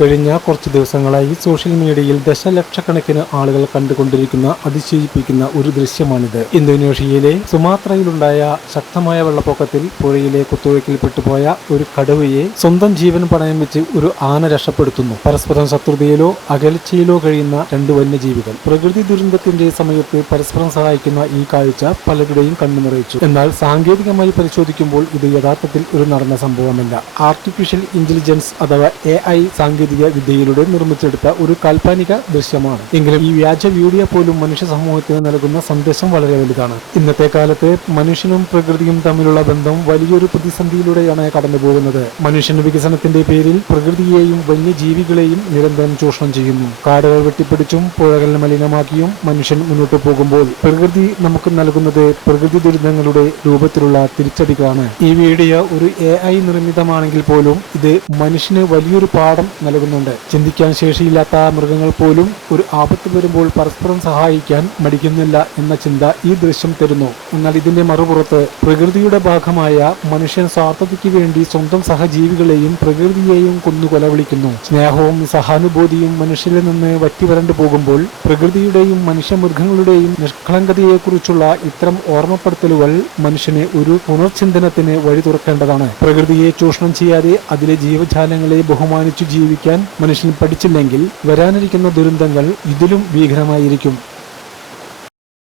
കഴിഞ്ഞ കുറച്ച് ദിവസങ്ങളായി സോഷ്യൽ മീഡിയയിൽ ദശലക്ഷക്കണക്കിന് ആളുകൾ കണ്ടുകൊണ്ടിരിക്കുന്ന അതിശയിപ്പിക്കുന്ന ഒരു ദൃശ്യമാണിത്. ഇന്തോനേഷ്യയിലെ സുമാത്രയിലുണ്ടായ ശക്തമായ വെള്ളപ്പൊക്കത്തിൽ പുഴയിലെ കുത്തൊഴുക്കിൽപ്പെട്ടുപോയ ഒരു കടുവയെ സ്വന്തം ജീവൻ പണയം വെച്ച് ഒരു ആന രക്ഷപ്പെടുത്തുന്നു. പരസ്പരം ശത്രുതയിലോ അകൽച്ചയിലോ കഴിയുന്ന രണ്ട് വന്യജീവികൾ പ്രകൃതി ദുരന്തത്തിന്റെ സമയത്ത് പരസ്പരം സഹായിക്കുന്ന ഈ കാഴ്ച പലരുടെയും കണ്ണു നിറയിച്ചു. എന്നാൽ സാങ്കേതികമായി പരിശോധിക്കുമ്പോൾ ഇത് യഥാർത്ഥത്തിൽ ഒരു നടന്ന സംഭവമല്ല. ആർട്ടിഫിഷ്യൽ ഇന്റലിജൻസ് അഥവാ AI സാങ്കേതിക വിദ്യയിലൂടെ നിർമ്മിച്ചെടുത്ത ഒരു കാൽപ്പനിക ദൃശ്യമാണ്. എങ്കിലും ഈ വ്യാജ വീഡിയോ പോലും മനുഷ്യ സമൂഹത്തിന് നൽകുന്ന സന്ദേശം വളരെ വലുതാണ്. ഇന്നത്തെ കാലത്ത് മനുഷ്യനും പ്രകൃതിയും തമ്മിലുള്ള ബന്ധം വലിയൊരു പ്രതിസന്ധിയിലൂടെയാണ് കടന്നുപോകുന്നത്. മനുഷ്യൻ വികസനത്തിന്റെ പേരിൽ പ്രകൃതിയെയും വന്യജീവികളെയും നിരന്തരം ചൂഷണം ചെയ്യുന്നു. കാടുകൾ വെട്ടിപ്പിടിച്ചും പുഴകൾ മലിനമാക്കിയും മനുഷ്യൻ മുന്നോട്ട് പോകുമ്പോൾ പ്രകൃതി നമുക്ക് നൽകുന്നത് പ്രകൃതി ദുരിതങ്ങളുടെ രൂപത്തിലുള്ള തിരിച്ചടികളാണ്. ഈ വീഡിയോ ഒരു AI നിർമ്മിതമാണെങ്കിൽ പോലും ഇത് മനുഷ്യന് വലിയൊരു പാഠം നൽകുന്നുണ്ട്. ചിന്തിക്കാൻ ശേഷിയില്ലാത്ത മൃഗങ്ങൾ പോലും ഒരു ആപത്ത് വരുമ്പോൾ പരസ്പരം സഹായിക്കാൻ മടിക്കുന്നില്ല എന്ന ചിന്ത ഈ ദൃശ്യം തരുന്നു. എന്നാൽ ഇതിന്റെ മറുപുറത്ത് പ്രകൃതിയുടെ ഭാഗമായ മനുഷ്യൻ സ്വാർത്ഥതയ്ക്ക് വേണ്ടി സ്വന്തം സഹജീവികളെയും പ്രകൃതിയെയും കൊന്നുകൊലവിളിക്കുന്നു. സ്നേഹവും സഹാനുഭൂതിയും മനുഷ്യരിൽ നിന്ന് വറ്റിവരണ്ടു പോകുമ്പോൾ പ്രകൃതിയുടെയും മനുഷ്യമൃഗങ്ങളുടെയും നിഷ്കളങ്കതയെക്കുറിച്ചുള്ള ഇത്തരം ഓർമ്മപ്പെടുത്തലുകൾ മനുഷ്യന് ഒരു പുനർചിന്തനത്തിന് വഴി തുറക്കേണ്ടതാണ്. പ്രകൃതിയെ ചൂഷണം ചെയ്യാതെ അതിലെ ജീവജാലങ്ങളെ ബഹുമാനിച്ചു ജീവിക്കാൻ മനുഷ്യൻ പഠിച്ചില്ലെങ്കിൽ വരാനിരിക്കുന്ന ദുരന്തങ്ങൾ ഇതിലും ഭീകരമായിരിക്കും.